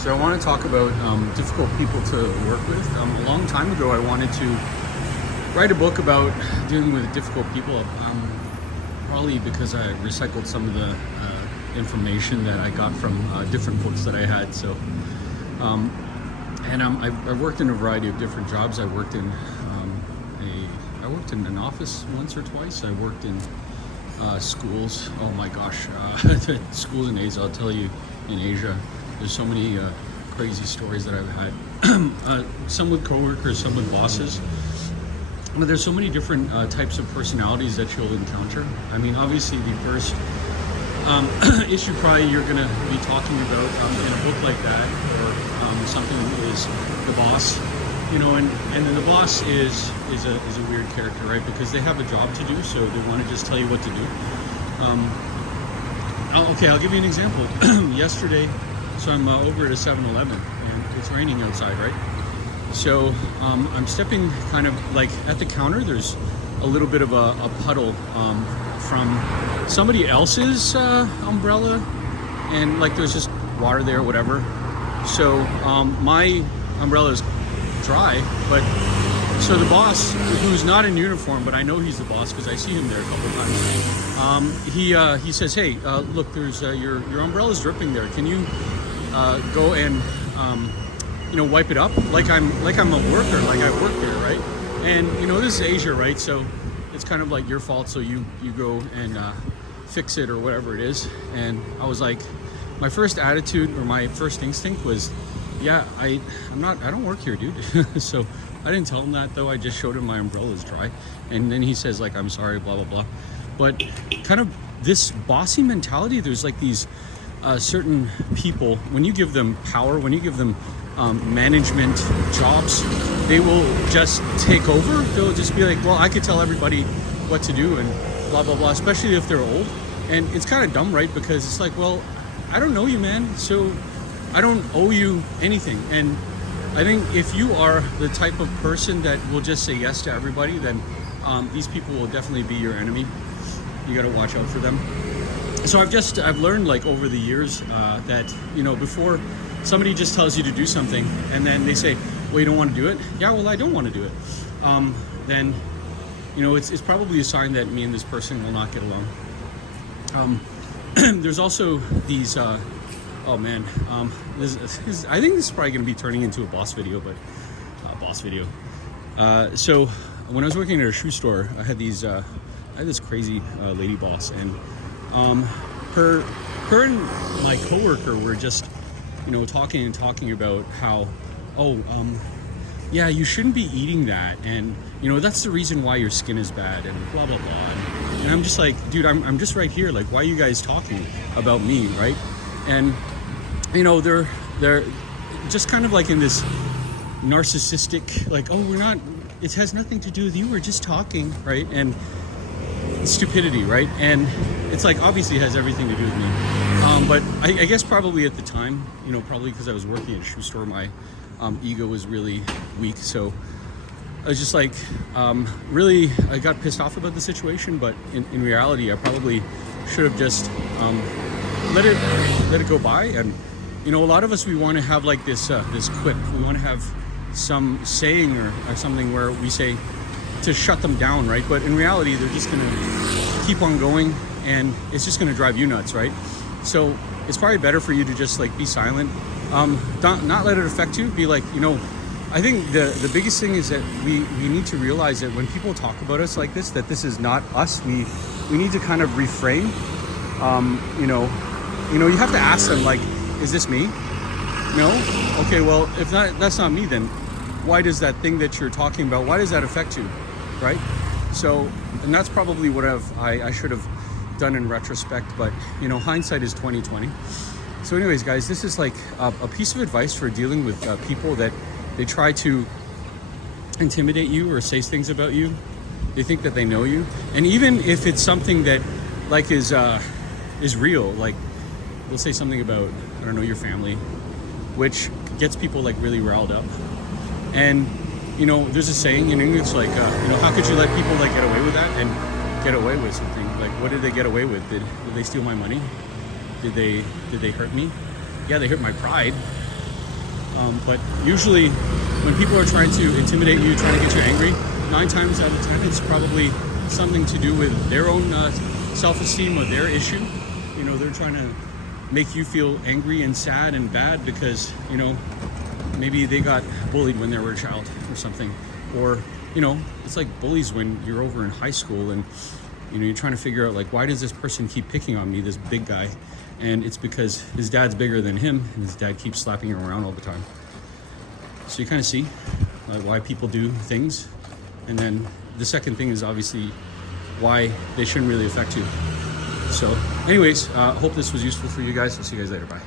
So I want to talk about difficult people to work with. A long time ago, I wanted to write a book about dealing with difficult people, probably because I recycled some of the information that I got from different books that I had. So, I worked in a variety of different jobs. I worked in an office once or twice. I worked in schools. Oh my gosh, schools in Asia. I'll tell you, in Asia, there's so many crazy stories that I've had. Some with coworkers, some with bosses. But there's so many different types of personalities that you'll encounter. I mean, obviously, the first issue probably you're going to be talking about in a book like that, or something, is the boss. You know, and then the boss is a weird character, right? Because they have a job to do, so they want to just tell you what to do. Okay, I'll give you an example. Yesterday, so I'm over at a 7-Eleven, and it's raining outside, right? So I'm stepping kind of like at the counter. There's a little bit of a puddle from somebody else's umbrella, and like there's just water there, whatever. So my umbrella is dry, but so the boss, who's not in uniform, but I know he's the boss because I see him there a couple of times. He says, "Hey, look, there's your umbrella's dripping there. Can you go and wipe it up like I'm a worker, like I work there, right?" And this is Asia, right? So it's kind of like your fault. So you go and fix it or whatever it is. And I was like, my first attitude or my first instinct was, yeah, I don't work here, dude. So I didn't tell him that, though. I just showed him my umbrella is dry. And then he says, like, I'm sorry, blah, blah, blah. But kind of this bossy mentality, there's like these certain people, when you give them power, when you give them management jobs, they will just take over. They'll just be like, well, I could tell everybody what to do and blah, blah, blah, especially if they're old. And it's kind of dumb, right? Because it's like, well, I don't know you, man. So I don't owe you anything. And I think if you are the type of person that will just say yes to everybody, then these people will definitely be your enemy. You got to watch out for them. So I've learned, like, over the years that, before somebody just tells you to do something and then they say, well, you don't want to do it? Yeah, well, I don't want to do it. Then, it's probably a sign that me and this person will not get along. There's also these, oh man, I think this is probably going to be turning into a boss video, but so when I was working at a shoe store, I had this crazy lady boss, and her and my coworker were just talking about how, yeah, you shouldn't be eating that, and that's the reason why your skin is bad, and blah blah blah. And I'm just like, dude, I'm just right here, like, why are you guys talking about me, right? And they're just kind of like in this narcissistic, like, oh, it has nothing to do with you, we're just talking, right? And stupidity, right? And it's like, obviously it has everything to do with me. But I guess probably at the time, probably because I was working at a shoe store, my ego was really weak. So I was just like, really, I got pissed off about the situation, but in reality, I probably should have just let it go by. And a lot of us, we want to have like this quip. We want to have some saying or something where we say to shut them down, right? But in reality, they're just going to keep on going, and it's just going to drive you nuts, right? So it's probably better for you to just like be silent, not let it affect you. Be like, I think the biggest thing is that we need to realize that when people talk about us like this, that this is not us. We need to kind of refrain. You have to ask them, like, is this me? No? Okay, well, if that's not me, then why does that thing that you're talking about, why does that affect you, right? So, and that's probably what I should have done in retrospect, but hindsight is 20/20. So anyways, guys, this is like a piece of advice for dealing with people that they try to intimidate you or say things about you. They think that they know you, and even if it's something that like is real, like they'll say something about, I don't know, your family, which gets people like really riled up. And there's a saying in English, like how could you let people like get away with that and get away with something? Like, what did they get away with? Did they steal my money? Did they hurt me? Yeah, they hurt my pride. But usually when people are trying to intimidate you, trying to get you angry, 9 times out of 10, it's probably something to do with their own self-esteem or their issue. You know, they're trying to make you feel angry and sad and bad because, you know, maybe they got bullied when they were a child or something. Or, you know, it's like bullies when you're over in high school and, you know, you're trying to figure out, like, why does this person keep picking on me, this big guy? And it's because his dad's bigger than him and his dad keeps slapping him around all the time. So you kind of see why people do things. And then the second thing is obviously why they shouldn't really affect you. So anyways, hope this was useful for you guys. I'll see you guys later. Bye.